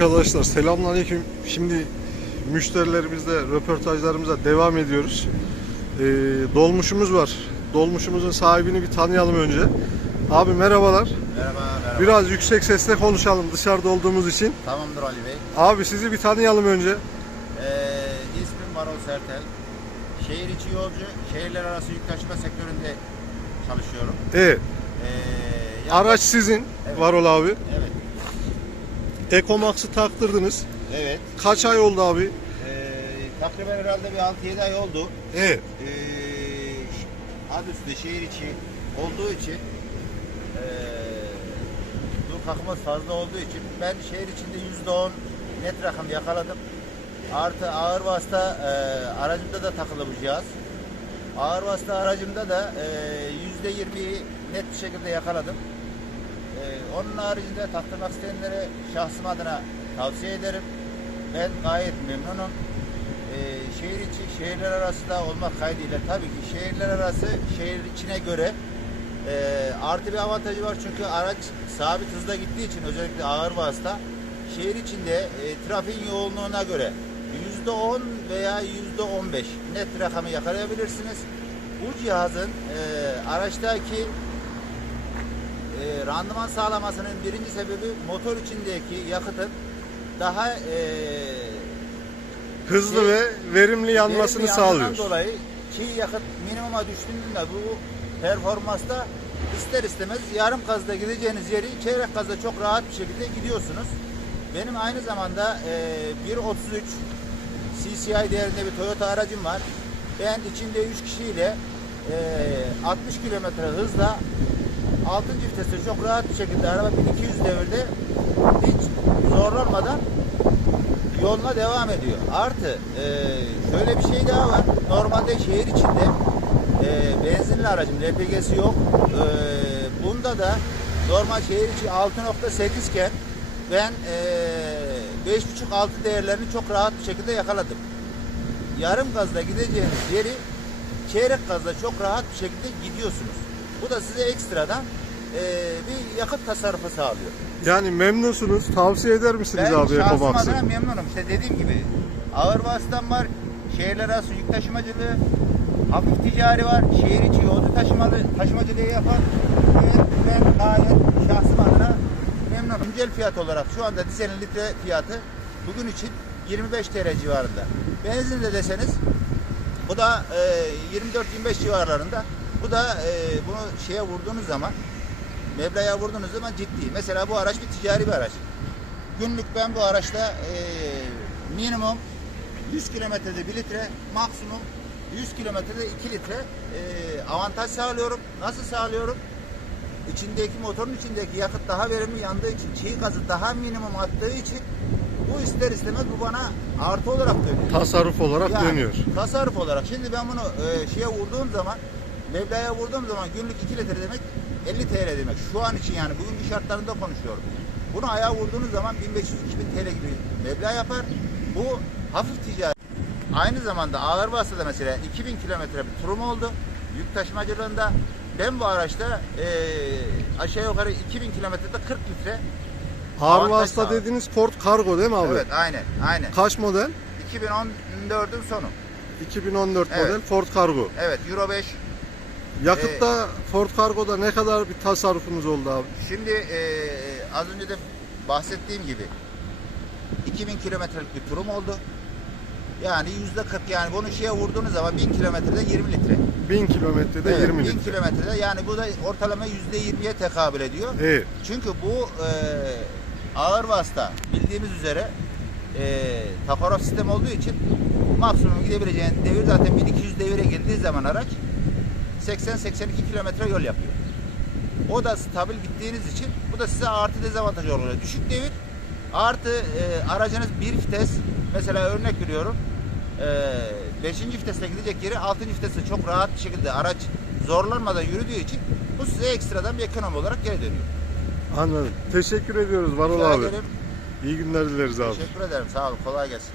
Arkadaşlar selamünaleyküm. Şimdi müşterilerimizle röportajlarımıza devam ediyoruz. Ee, dolmuşumuz var. Dolmuşumuzun sahibini bir tanıyalım önce. Abi merhabalar. Merhaba, merhaba. Biraz yüksek sesle konuşalım dışarıda olduğumuz için. Tamamdır Ali Bey. Abi sizi bir tanıyalım önce. Ee, ismim Varol Sertel. Şehir içi yolcu, şehirler arası yük taşıma sektöründe çalışıyorum. Evet. Ee, Araç sizin Evet. Varol abi. Evet, Ekomax'ı taktırdınız. evet. Kaç ay oldu abi? Ee, takriben herhalde bir 6-7 ay oldu. Evet. Ee, adı üstünde şehir içi olduğu için ee, bu kakımız fazla olduğu için ben şehir içinde %10 net rakam yakaladım. Artı ağır vasıta ee, aracımda da takılı bu cihaz. Ağır vasıta aracımda da ee, %20'yi net bir şekilde yakaladım. Ee, onun haricinde taktırmak isteyenlere şahsım adına tavsiye ederim. Ben gayet memnunum. Ee, şehir içi, şehirler arası da olmak kaydıyla tabii ki şehirler arası şehir içine göre e, artı bir avantajı var çünkü araç sabit hızda gittiği için özellikle ağır vasıta şehir içinde e, trafiğin yoğunluğuna göre %10 veya %15 net rakamı yakalayabilirsiniz. Bu cihazın e, araçtaki e, randıman sağlamasının birinci sebebi motor içindeki yakıtın daha e, Hızlı Şey- ve verimli yanmasını verimli sağlıyor. dolayı ki yakıt minimuma düştüğünde bu performansta ister istemez yarım gazda gideceğiniz yeri çeyrek gazda çok rahat bir şekilde gidiyorsunuz. Benim aynı zamanda e, 1.33 CCI değerinde bir Toyota aracım var. Ben içinde 3 kişiyle e, 60 kilometre hızla 6. viteste çok rahat bir şekilde araba 1200 devirde hiç zorlanmadan yoluna devam ediyor. Artı e, şöyle bir şey daha var. Normalde şehir içinde e, benzinli aracım LPG'si yok. E, bunda da normal şehir içi 6.8 iken ben e, 5.5-6 değerlerini çok rahat bir şekilde yakaladım. Yarım gazla gideceğiniz yeri çeyrek gazla çok rahat bir şekilde gidiyorsunuz. Bu da size ekstradan e, bir yakıt tasarrufu sağlıyor. Yani memnunsunuz. Tavsiye eder misiniz Ben abi Ekomax'ı? adına memnunum. İşte dediğim gibi ağır vasıtam var, şehirler arası yük taşımacılığı, hafif ticari var, şehir içi yolcu taşımalı, taşımacılığı yapan ve ben gayet şahsım adına memnunum. Güncel fiyat olarak şu anda dizelin litre fiyatı bugün için 25 TL civarında. Benzin de deseniz bu da e, 24-25 civarlarında. Bu da e, bunu şeye vurduğunuz zaman meblağa vurduğunuz zaman ciddi. Mesela bu araç bir ticari bir araç. Günlük ben bu araçta e, minimum 100 kilometrede 1 litre, maksimum 100 kilometrede 2 litre e, avantaj sağlıyorum. Nasıl sağlıyorum? İçindeki motorun içindeki yakıt daha verimli yandığı için, çiğ gazı daha minimum attığı için bu ister istemez bu bana artı olarak dönüyor. Tasarruf olarak Yani dönüyor. Tasarruf olarak. Şimdi ben bunu e, şeye vurduğum zaman Mevla'ya vurduğum zaman günlük 2 litre demek 50 TL demek. Şu an için yani bugünkü şartlarında konuşuyorum. Bunu ayağa vurduğunuz zaman 1500-2000 TL gibi meblağ yapar. Bu hafif ticari. Aynı zamanda ağır vasıtada mesela 2000 kilometre bir turum oldu. Yük taşımacılığında ben bu araçta e, aşağı yukarı 2000 kilometrede 40 litre Ağır vasıta dediğiniz Ford Cargo değil mi abi? Evet aynen aynen. Kaç model? 2014'ün sonu. 2014 Evet. model Ford Cargo. Evet Euro 5 Yakıtta Ford Cargo'da ne kadar bir tasarrufunuz oldu abi? Şimdi e, az önce de bahsettiğim gibi 2000 kilometrelik bir turum oldu. Yani yüzde 40 yani bunu şeye vurduğunuz zaman 1000 kilometrede 20 litre. 1000 kilometrede Evet, 20 1000 litre. kilometrede yani bu da ortalama yüzde 20'ye tekabül ediyor. Evet. Çünkü bu e, ağır vasıta bildiğimiz üzere e, takograf sistem olduğu için maksimum gidebileceğin devir zaten 1200 devire geldiği zaman araç 80-82 kilometre yol yapıyor. O da stabil gittiğiniz için bu da size artı dezavantaj oluyor. Düşük devir artı e, aracınız bir vites mesela örnek veriyorum 5. viteste gidecek yeri 6. viteste çok rahat bir şekilde araç zorlanmadan yürüdüğü için bu size ekstradan bir ekonomi olarak geri dönüyor. Anladım. Teşekkür ediyoruz Varol Rica abi. ederim. İyi günler dileriz abi. Teşekkür ederim. Sağ olun. Kolay gelsin.